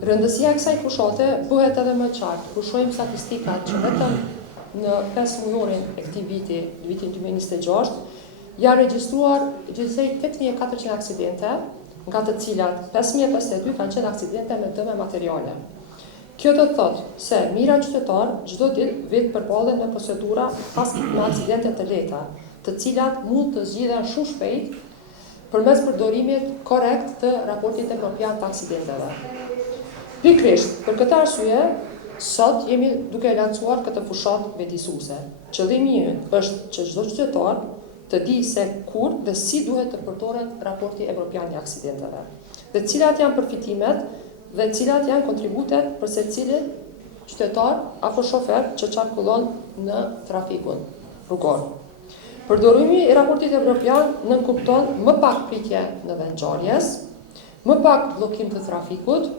Rëndësia e kësaj fushate bëhet edhe më qartë. Pushojmë statistikat që vetëm në 5 mujorin e këtij viti, vitin 2026, ja regjistruar gjithsej 8400 aksidente, nga të cilat 5052 kanë qenë aksidente me dëme materiale. Kjo do të thotë se mijëra qytetar çdo vit përballen me procedura me aksidente të lehta, të cilat mund të zgjidhen shumë shpejt përmes përdorimit korrekt të raportit evropian të aksidenteve. Pikërisht, për këtë arsye, sot jemi duke lancuar këtë fushat mjedisuese. Qëllimi ynë është që çdo qytetar të di se kur dhe si duhet të përdoret raporti evropian i aksidenteve, dhe cilat janë përfitimet dhe cilat janë kontributet për secilin qytetar apo shofer që qarkullon në trafikun rrugor. Përdorimi i raportit evropian nënkupton më pak pritje në vend ngjarjes, më pak bllokim të trafikut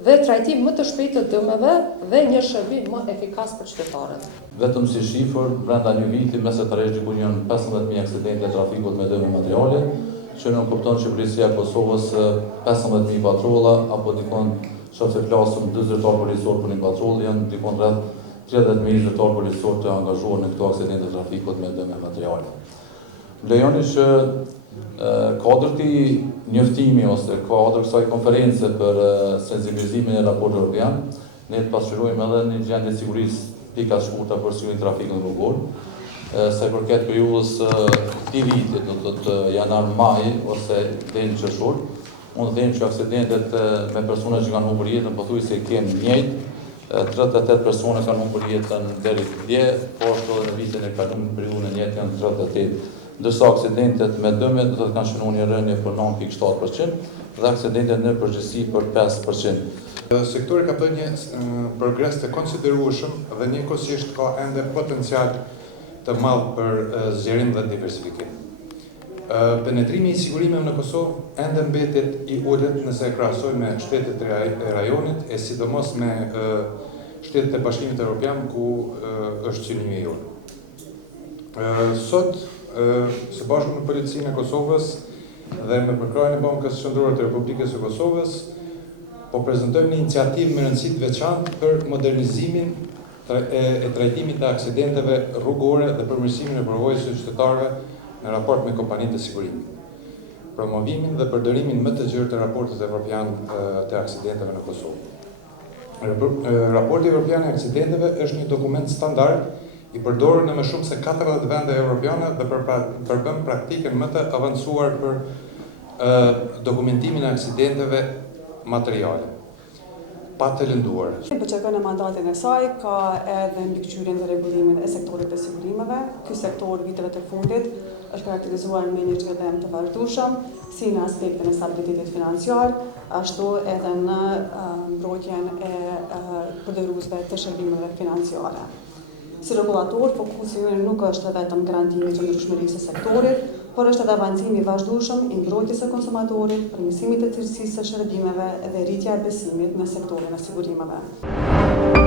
dhe trajtim më të shpejtë të dëmeve dhe një shërbim më efikas për qytetarët. Vetëm si shifër, brenda një viti mesatarisht diku janë 15000 aksidente trafikut me dëme materiale, që nënkupton që Policia e Kosovës 15000 patrolla apo dikon nëse flasim 40 zyrtar policor për një patrull, janë dikon rreth 30000 zyrtar policor të angazhuar në këto aksidente trafikut me dëme materiale. Lejoni që kuadri njoftimi ose kuadri kësaj konference për sensibilizimin e raportit evropian, ne të pasqyrojmë edhe një gjendje sigurisë pika shkurta për sigurinë e trafikut rrugor, sa i përket periudhës këtij viti, do të thotë janar-maj ose deri në qershor, mund të them që aksidentet me persona që kanë humbur jetën pothuajse kemi njëjtë, 38 persona kanë humbur jetën deri dje, po ashtu edhe në vitin e kaluar në periudhën e njëjtë janë 38. Ndërsa aksidentet me dëme do të kanë shënuar një rënje për 9.7% dhe aksidentet në përgjithësi për 5%. Sektori ka bërë një progres të konsiderueshëm dhe njëkohësisht ka ende potencial të madh për zgjerim dhe diversifikim. Penetrimi i sigurimeve në Kosovë ende mbetet i ulët nëse e krahasojmë me shtetet e rajonit e sidomos me shtetet e Bashkimit Evropian ku është synimi i jonë. Sot së bashku me Policinë e Kosovës dhe me përkrahjen e Bankës Qendrore të Republikës së Kosovës, po prezantojmë një iniciativë me rëndësi të veçantë për modernizimin e trajtimit të aksidenteve rrugore dhe përmirësimin e përvojës së qytetarëve në raport me kompanitë të sigurimit. Promovimin dhe përdorimin më të gjerë të raportit evropian të aksidenteve në Kosovë. Raporti evropian e aksidenteve është një dokument standard i përdorur në më shumë se 40 vende evropiane dhe përbën praktikën më të avancuar për dokumentimin e aksidenteve materiale, pa të lënduar. Përçakon në mandatin e saj, ka edhe mbikëqyrjen dhe rregullimin e sektorit të sigurimeve. Ky sektor viteve të fundit është karakterizuar me një zhvillim të vazhdueshëm, si në aspektin e stabilitetit financiar, ashtu edhe në mbrojtjen e përdoruesve të shërbimeve financiare. Si regulator, fokusi ynë nuk është vetëm garantimi i qëndrueshmërisë së sektorit, por është edhe avancimi i vazhdueshëm i mbrojtjes së konsumatorit, përmirësimit të cilësisë së shërbimeve dhe rritja e besimit në sektorin e sigurimeve.